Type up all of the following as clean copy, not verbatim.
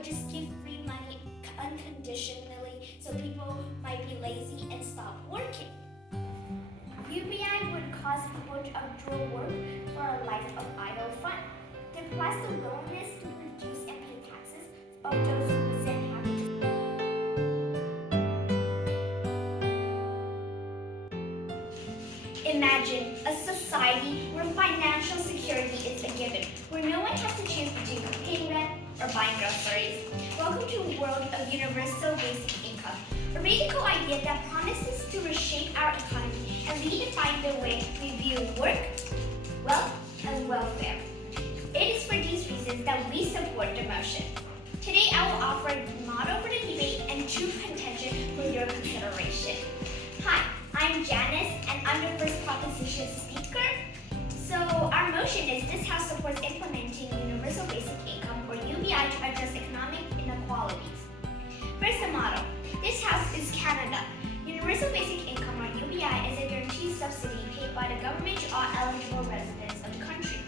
would just give free money unconditionally so people might be lazy and stop working. UBI would cause people to outgrow work for a life of idle fun. Plus the willingness to reduce and pay taxes of those who resent having to. Imagine a society where financial security is a given, where no one has to choose between paying rent or buying groceries. Welcome to a world of universal basic income, a radical idea that promises to reshape our economy and redefine the way we view work, wealth, and welfare. It is for these reasons that we support the motion. Today I will offer a model for the debate and two contention for your consideration. Hi, I'm Janice and I'm the first proposition speaker. So our motion is this House supports implementing universal basic income or UBI to address economic inequalities. First, the model. This House is Canada. Universal basic income or UBI is a guaranteed subsidy paid by the government to all eligible residents of the country.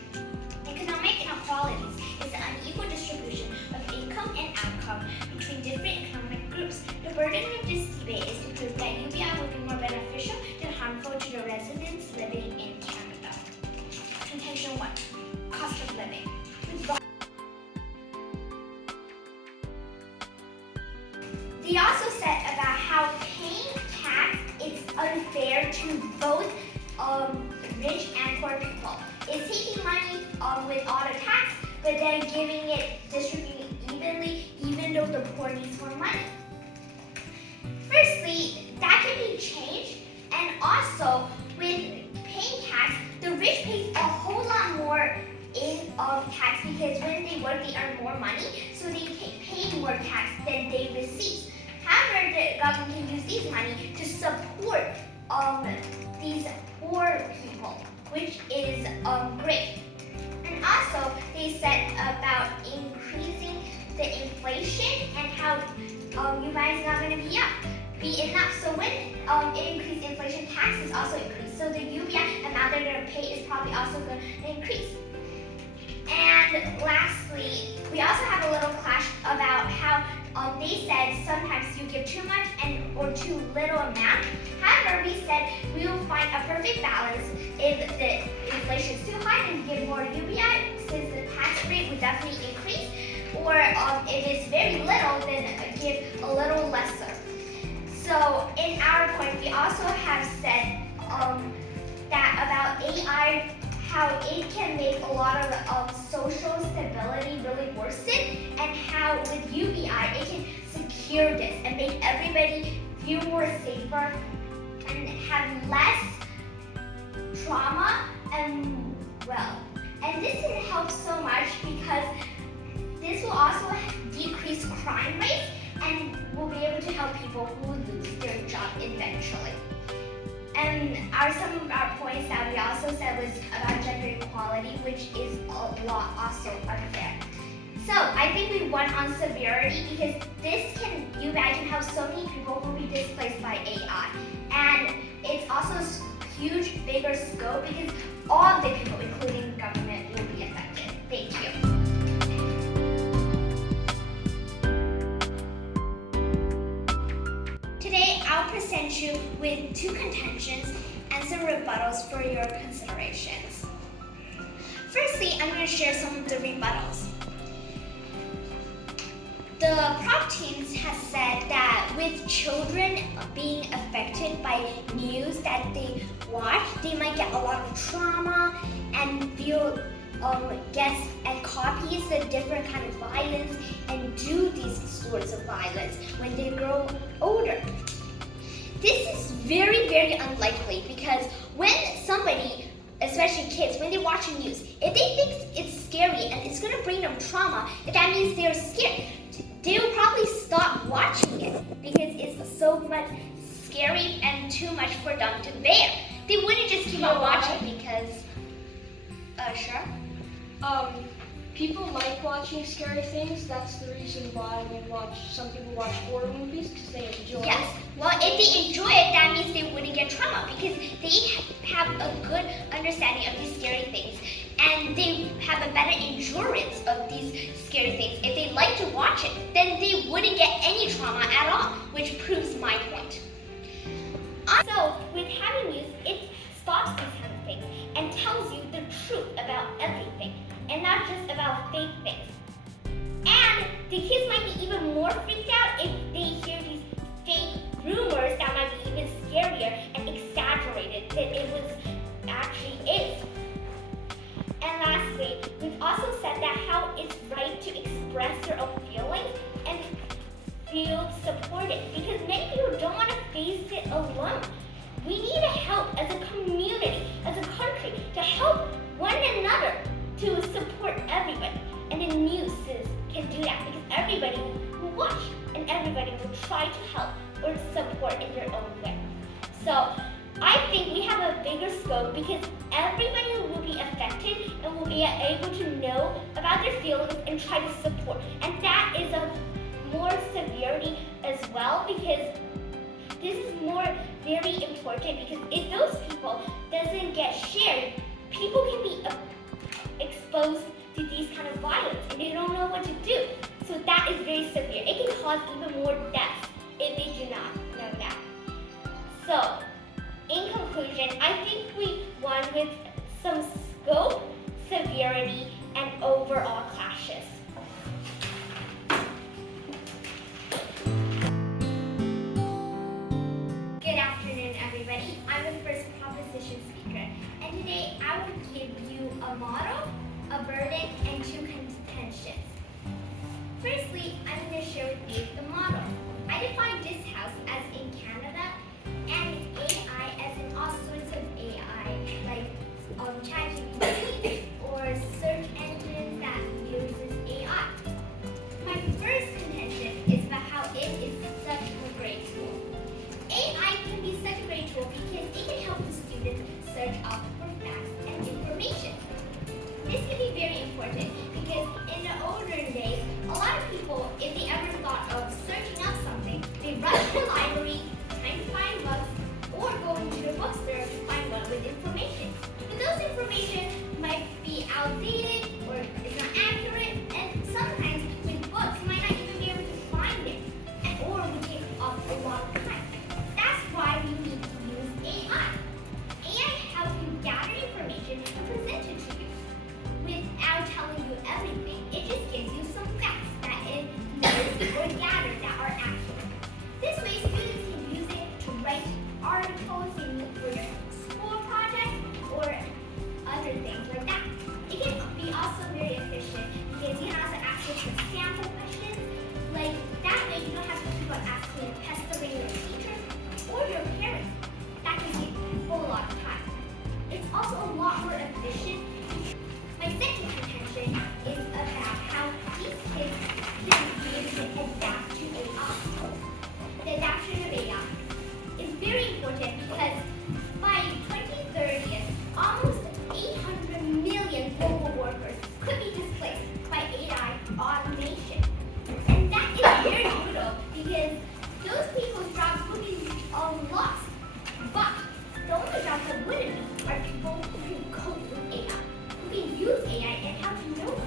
Economic inequalities is the unequal distribution of income and outcome between different economic groups. The burden of this debate is to prove that UBI will be more beneficial than harmful to the residents living in Canada. Contention 1. Cost of living. They also said about how paying tax is unfair to both rich and poor people. It's taking money with all the tax, but then giving it, distributing evenly, even though the poor needs more money. Firstly, that can be changed, and also with paying tax, the rich pays a whole lot more in tax because when they work, they earn more money, so they pay more tax than they receive. However, the government can use this money to support these poor people, which is great. And also, they said about increasing the inflation and how UBI is not going to be enough. So when it increases inflation, taxes also increase. So the UBI amount they're going to pay is probably also going to increase. And lastly, we also have a little clash about how they said sometimes you give too much or too little amount. However, we said we will find a perfect balance. If the inflation is too high, then give more UBI since the tax rate would definitely increase. Or if it's very little, then give a little lesser. So in our point, we also have said that about AI, how it can make a lot of social stability really worsen, and how with UBI it can secure this and make everybody feel more safer and have less trauma and this can help so much because this will also decrease crime rates and will be able to help people who lose their job eventually. And some of our points that we also said was about gender equality, which is a lot also unfair. So I think we won on severity because UBI can help so many people who will be displaced by AI. And it's also a huge, bigger scope because all the people, including government, will be affected. Thank you. Today, I'll present you with two contentions and some rebuttals for your considerations. Firstly, I'm going to share some of the rebuttals. The prop teams have said that with children being affected by news that they watch, they might get a lot of trauma and feel and copies the different kind of violence and do these sorts of violence when they grow older. This is very, very unlikely because when somebody, especially kids, when they watch the news, if they think it's scary and it's going to bring them trauma, that means they're scared. They will probably stop watching it because it's so much scary and too much for them to bear. They wouldn't just keep on watching because, sure? People like watching scary things. That's the reason why some people watch horror movies, because they enjoy it. Yes. Well, if they enjoy it, that means they wouldn't get trauma because they have a good understanding of these scary things and they have a better endurance of these scary things if they like to watch it. then they wouldn't get any trauma at all, which proves my point. So with having news, it stops these kind of things and tells you the truth about everything and not just about fake things. And the kids might be even more freaked out if they hear these fake rumors that might be even scarier and exaggerated than it was actually is. And lastly, we've also said that how it's right to express your own feelings and feel supported, because many people don't want to face it alone. We need to help as a community, as a country, to help one another to support everybody. And the news can do that because everybody will watch and everybody will try to help or support in their own way. So I think we have a bigger scope because everybody will be affected and will be able to know about their feelings and try to support. And that is a more severity as well, because this is very important, because if those people doesn't get shared, people can be exposed to these kind of violence and they don't know what to do. So that is very severe. It can cause even more deaths if they do not know that. So in conclusion, I think we won with some scope, severity, and overall clashes. Good afternoon, everybody. I'm the first proposition speaker, and today I will give you a model, a burden, and two contentions. Firstly, I'm going to share with you the model. I define this house as in Canada, and AI as in all sorts of AI, like ChatGPT or search engines that uses AI. My first contention is about how it is such a great tool. AI can be such a great tool because it can help the students search up for facts and information. This can be very important because in the older days, a lot of people, if they ever thought of searching up something, they rush to the library, trying to find books, or go into a bookstore to find one with information. But those information might be outdated or it's not accurate, and sometimes with books you might not even be able to find it, or it would take up a long time. That's why we need to use AI. AI helps you gather information and present it to you without telling you everything. It just gives you some facts that it knows or gathered that are accurate. This way, students can use it to write articles for their school projects or other things like that. It can be also very efficient because you can also ask it for sample questions. Like that way, you don't have to keep on asking and pestering your teachers or your parents. That can take a whole lot of time. It's also a lot more efficient. My second contention is about how these kids can be able to adapt to AI. The adaptation of AI is very important because by 2030, almost 800 million global workers could be displaced by AI automation. And that is very brutal because those people's jobs would be lost. But the only jobs that wouldn't be are people who can code with AI, who can use AI and how to know it.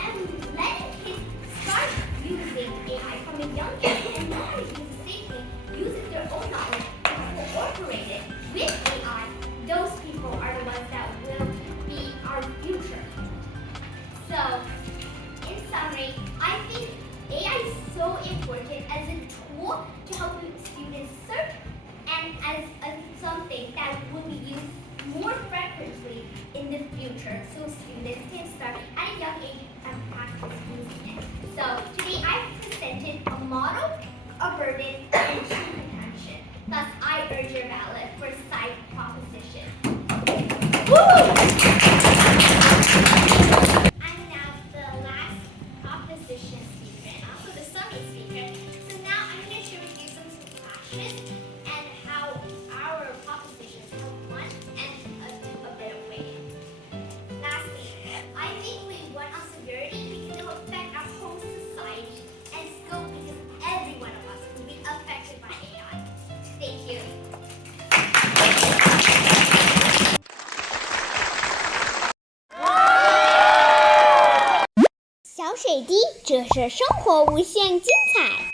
And letting kids start using AI from a young age and know how to use it safely, using their own knowledge and cooperate it with AI, those people are the ones that will be our future. So, in summary, I think AI is so important as a tool to help students search and as something that will be used more frequently in the future so students can start at a young age and practice using it. So today I presented a model, a burden, and two contention. Thus I urge your ballot for side proposition. Woo! I'm now the last proposition speaker and also the summit speaker. So now I'm going to share with you some clashes and how our propositions have won and a bit of weighting. Lastly, I think we won on severity because it will affect our whole society, and scope because every one of us will be affected by AI. Thank you. 小水滴，折射生活无限精彩。